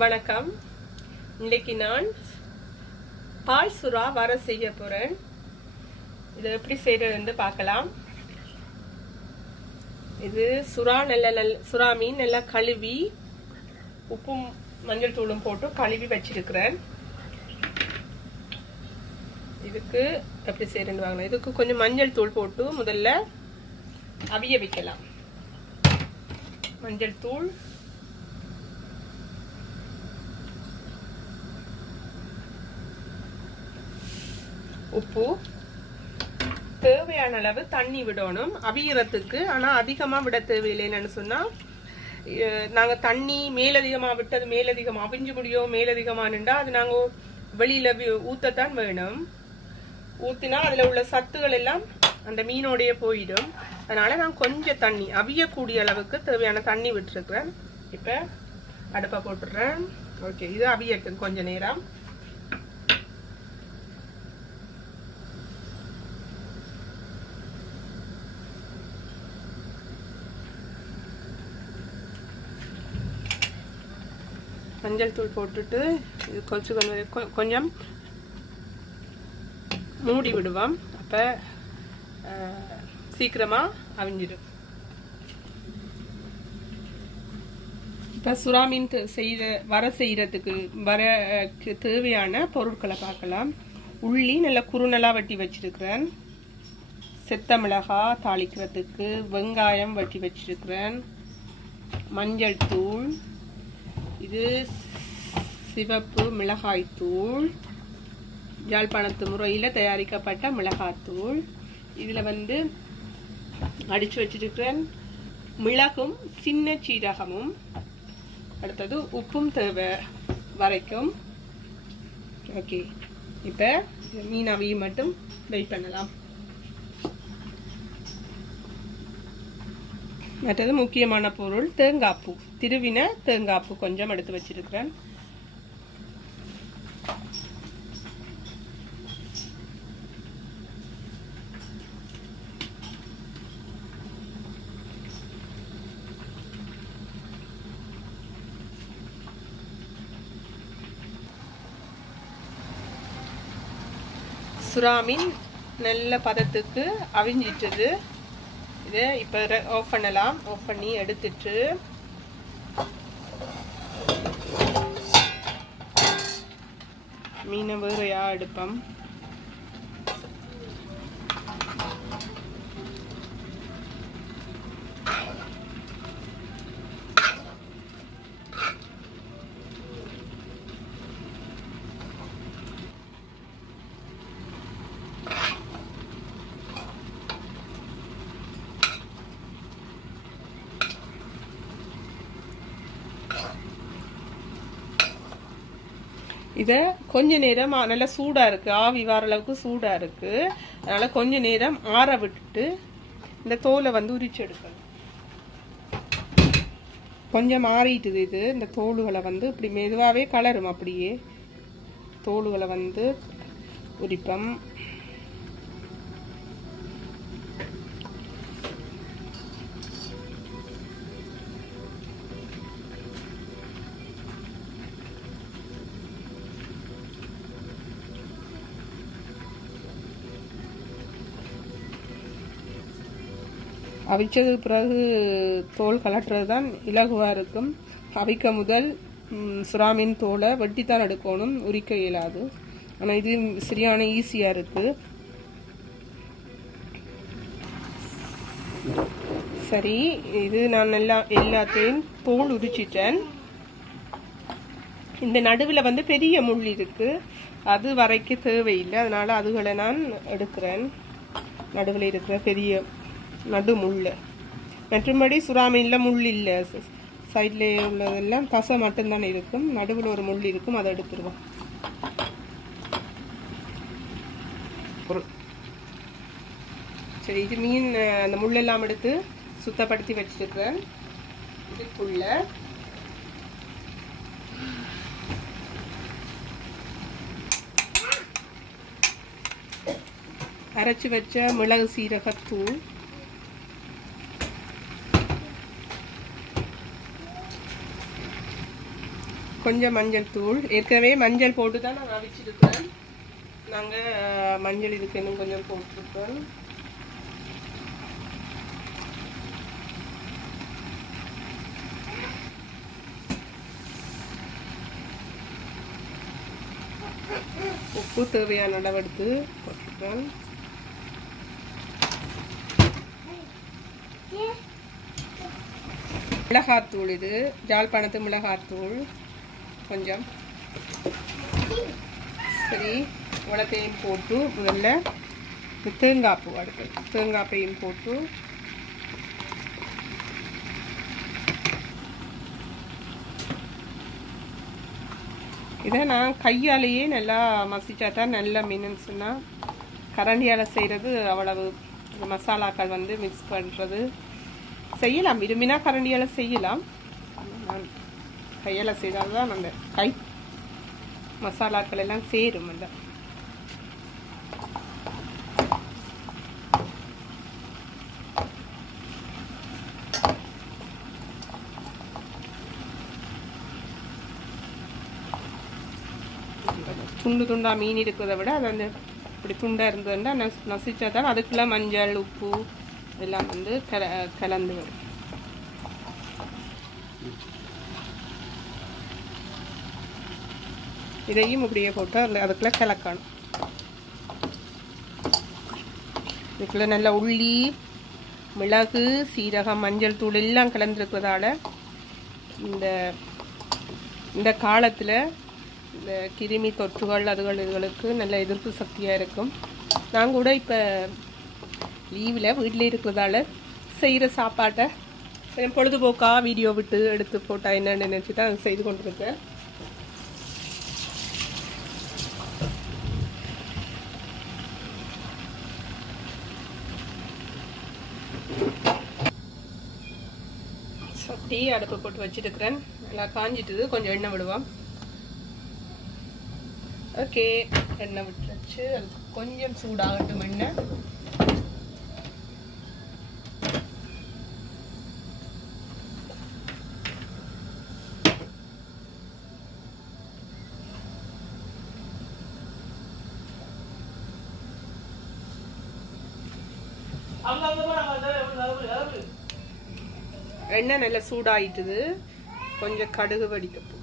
வணக்கம். இன்னைக்கு நான் பால் சுறா வர செய்ய போறேன். இதை எப்படி செய்யறதுன்னு பார்க்கலாம். இது சுறா சுறா மீன் நல்லா கழுவி உப்பும் மஞ்சள் தூளும் போட்டு கழுவி வச்சிருக்கிறேன். இதுக்கு எப்படி செய்யறேன்னு வாங்கலாம். இதுக்கு கொஞ்சம் மஞ்சள் தூள் போட்டு முதல்ல அவிய வைக்கலாம். மஞ்சள் தூள், உப்பு, தேவையான அளவு தண்ணி விடணும் அவியறதுக்கு. ஆனா அதிகமா விட தேவையில்லைன்னு சொன்னா நாங்க தண்ணி மேலதிகமா விட்டது மேலதிகமா அவிஞ்சு முடியும். மேலதிகமானுண்டா அது நாங்க வெளியில ஊத்தத்தான் வேணும். ஊத்தினா அதுல உள்ள சத்துகள் எல்லாம் அந்த மீனோடைய போயிடும். அதனால நான் கொஞ்சம் தண்ணி அவியக்கூடிய அளவுக்கு தேவையான தண்ணி விட்டுருக்கிறேன். இப்ப அடுப்பை போட்டுடுறேன். ஓகே, இது அவியட்டும் கொஞ்ச நேரம். மஞ்சள் தூள் போட்டுட்டு இது கொஞ்சம் மூடி விடுவோம். அப்ப சீக்கிரமா அவிஞ்சிடும். இப்ப சுறா மீன் செய்யறதுக்கு தேவையான பொருட்களை பார்க்கலாம். உள்ளி நல்லா குறுநலா வெட்டி வச்சிருக்கிறேன். செத்த மிளகாய் தாளிக்கிறதுக்கு, வெங்காயம் வெட்டி வச்சிருக்கிறேன், மஞ்சள் தூள், இது சிவப்பு மிளகாய் தூள், யாழ்ப்பாணத்து முறையில் தயாரிக்கப்பட்ட மிளகாத்தூள். இதில் அடிச்சு வச்சிருக்கிறேன் மிளகும் சின்ன சீரகமும். அடுத்தது உப்பும் தேவை வரைக்கும். ஓகே, இப்போ மீன் அவியை மட்டும் வெயிட் பண்ணலாம். மற்றது முக்கியமான பொருள் தேங்காய்ப்பூ, திருவின தேங்காய்ப்பூ கொஞ்சம் எடுத்து வச்சிருக்கிறேன். சுறா மீன் நல்ல பதத்துக்கு அவிஞ்சிட்டது. இதை இப்போ ஆஃப் பண்ணலாம். ஆஃப் பண்ணி எடுத்துட்டு மீனை வேறையா எடுப்போம். இதை கொஞ்ச நேரம் நல்லா சூடா இருக்கு, ஆவி வர அளவுக்கு சூடா இருக்கு. அதனால கொஞ்ச நேரம் ஆற விட்டுட்டு இந்த தோலை உரிச்சு எடுக்கணும். கொஞ்சம் ஆறிட்டுது. இது இந்த தோலுகளை இப்படி மெதுவாகவே கலரும். அப்படியே தோலுகளை உரிப்பம். அவிச்சதுக்கு பிறகு தோல் கலட்டுறது தான் இலகுவாக இருக்கும். அவிக்க முதல் சுறாமீன் தோலை வெட்டித்தான் எடுக்கணும், உரிக்க இயலாது. ஆனால் இது சரியான ஈஸியாக இருக்குது. சரி, இது நான் எல்லாத்தையும் தோல் உரிச்சிட்டேன். இந்த நடுவில் பெரிய முள் இருக்கு, அது வரைக்கும் தேவையில்லை. அதனால அதுகளை நான் எடுக்கிறேன். நடுவில் இருக்கிற பெரிய நடு முள். மற்றபடி சுறாமீன்ல முள் இல்லை. சைட்ல உள்ளதெல்லாம் தசை மட்டும்தான் இருக்கும். நடுவில் ஒரு முள் இருக்கும், அதை எடுத்துருவோம். சரி, இது மீன் அந்த முள்ளெல்லாம் எடுத்து சுத்தப்படுத்தி வச்சிருக்கிறேன். இதுக்குள்ள அரைச்சி வச்ச மிளகு சீரகத்தூள், கொஞ்சம் மஞ்சள் தூள். ஏற்கனவே மஞ்சள் போட்டு தான் நான் அவிச்சிருக்கேன். நாங்கள் மஞ்சள் இதுக்கு இன்னும் கொஞ்சம் போட்டுருக்கோம். உப்பு தேவையான அளவு எடுத்து போட்டுருக்கேன். மிளகாத்தூள், இது ஜாழ்ப்பாணத்து மிளகாத்தூள் கொஞ்சம். சரி, உலக்கையும் போட்டு முதல்ல தேங்காய் பூ அடுத்து தேங்காயையும் போட்டு இதை நான் கையாலேயே நல்லா மசிச்சா தான் நல்ல மீனுன்னு சொன்னால், கரண்டியால் செய்கிறது அவ்வளவு மசாலாக்கள் வந்து மிக்ஸ் பண்ணுறது செய்யலாம். விரும்பினா கரண்டியால் செய்யலாம். நான் கையால் செய்தால் தான் அந்த கை மசாலாக்கள் எல்லாம் சேரும். அந்த துண்டு துண்டாக மீன் இருக்கிறத விட அது அந்த இப்படி துண்டாக இருந்ததுன்னா நசிச்சா தான் அதுக்குள்ளே மஞ்சள் உப்பு எல்லாம் வந்து கலந்து வரும். இதையும் இப்படியே போட்டு அதுக்குள்ளே கலக்கணும். இதுக்குள்ளே நல்லா உள்ளி, மிளகு, சீரகம், மஞ்சள் தூள் எல்லாம் கலந்துருக்கிறதால இந்த காலத்தில் இந்த கிருமி தொற்றுகள் இதுகளுக்கு நல்ல எதிர்ப்பு சக்தியாக இருக்கும். நான் கூட இப்போ லீவில் வீட்டில் இருக்கிறதால செய்கிற சாப்பாட்டை பொழுதுபோக்காக வீடியோ விட்டு எடுத்து போட்டால் என்னென்னு நினச்சி தான் செய்து கொண்டிருக்கேன். சட்டி அடுப்பு போட்டு வச்சுருக்கிறேன். நல்லா காஞ்சிட்டுது. கொஞ்சம் எண்ணெய் விடுவோம். ஓகே, எண்ணெய் விட்டுருச்சு. அது கொஞ்சம் சூடாகட்டும். எண்ணெய் எண்ணெய் நல்லா சூடாயிட்டுது. கொஞ்சம் கடுகு வடிக்க போகுது.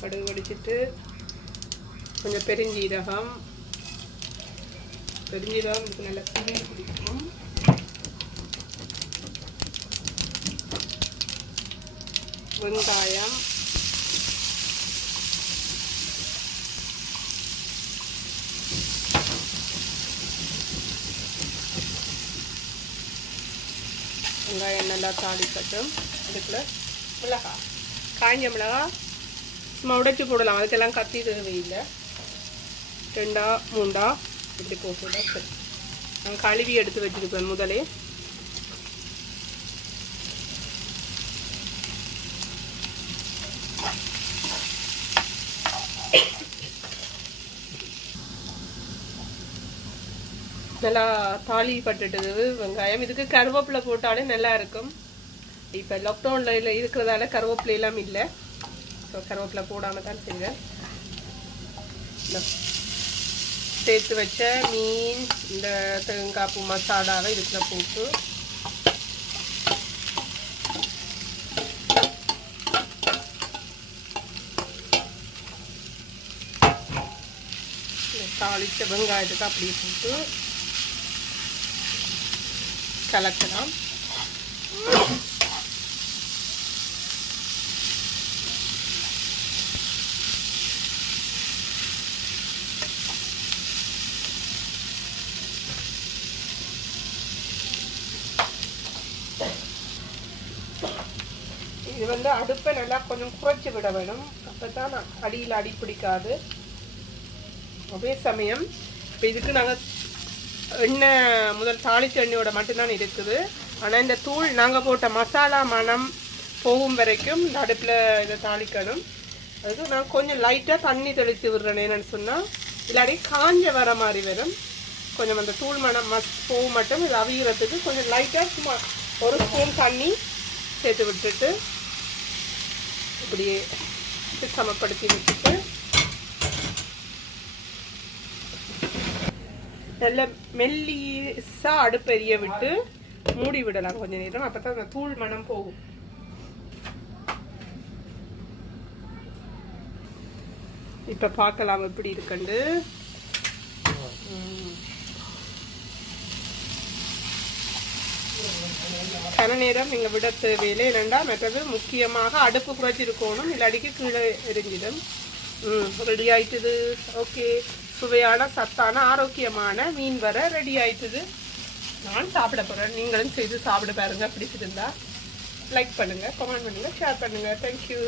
கடுகு வடிச்சிட்டு கொஞ்சம் பெருஞ்சீரகம் இதுக்கு நல்லா ஸ்மெல் பிடிக்கும். வெங்காயம், வெங்காயம் நல்லா தாளிக்கட்டும். அதுக்குள்ள மிளகாய், காய்ஞ்ச மிளகாய் சும்மா உடைச்சி போடலாம். அதுக்கெல்லாம் கத்தி தேவையில்லை. 2 3 இப்படி போட்டுவிட சரி. நான் கழுவி எடுத்து வச்சுருப்பேன் முதலே. நல்லா தாளி பட்டுட்டுது வெங்காயம். இதுக்கு கருவேப்பிலை போட்டாலே நல்லா இருக்கும். இப்போ லாக்டவுனில் இருக்கிறதால கருவேப்பிலை எல்லாம் இல்லை. ஸோ கருவேப்பிலை போடாமல் தான் செய்வேன். சேர்த்து வச்ச மீன், இந்த தேங்காய் பூ மசாலாவை இதுக்குள்ள போட்டு தாளித்த வெங்காயத்துக்கு அப்படியே போட்டு கலக்கலாம். இது வந்து அடுப்பை நல்லா கொஞ்சம் குறைச்சி விட வேணும். அப்போ தான் அடியில் அடி பிடிக்காது. அதே சமயம் இப்போ இதுக்கு நாங்கள் எண்ணெய் முதல் தாளிச்ச எண்ணெயோட மட்டும்தான் இருக்குது. ஆனால் இந்த தூள் நாங்கள் போட்ட மசாலா மனம் போகும் வரைக்கும் இந்த அடுப்பில் இதை தாளிக்கணும். அதுக்கு நான் கொஞ்சம் லைட்டாக தண்ணி தெளித்து விடுறேன். என்னன்னு சொன்னால் இல்லாட்டி காஞ்ச வர மாதிரி வரும். கொஞ்சம் அந்த தூள் மணம் பூ மட்டும் இது அவிகிறதுக்கு கொஞ்சம் லைட்டாக சும்மா ஒரு ஸ்பூன் தண்ணி சேர்த்து விட்டுட்டு இப்படியே சமப்படுத்தி விட்டுட்டு நல்ல மெல்லிசா அடுப்பெரிய விட்டு மூடி விடலாம் கொஞ்ச நேரம். அப்பதான் அந்த தூள் மணம் போகும். இப்ப பார்க்கலாம் எப்படி இருக்குண்டு. கன நேரம் நீங்க விட தேவையில்லை. என்னண்டா மற்றது முக்கியமாக அடுப்பு குறைச்சிருக்கணும், இல்லாடிக்கு கீழே எரிஞ்சிடும். ரெடி ஆயிட்டுது. ஓகே, சுவையான சத்தான ஆரோக்கியமான மீன் வர ரெடி ஆயிட்டுது. நான் சாப்பிட போறேன். நீங்களும் செய்து சாப்பிட பாருங்க. பிடிச்சிருந்தா லைக் பண்ணுங்க, கமெண்ட் பண்ணுங்க, ஷேர் பண்ணுங்க. தேங்க்யூ.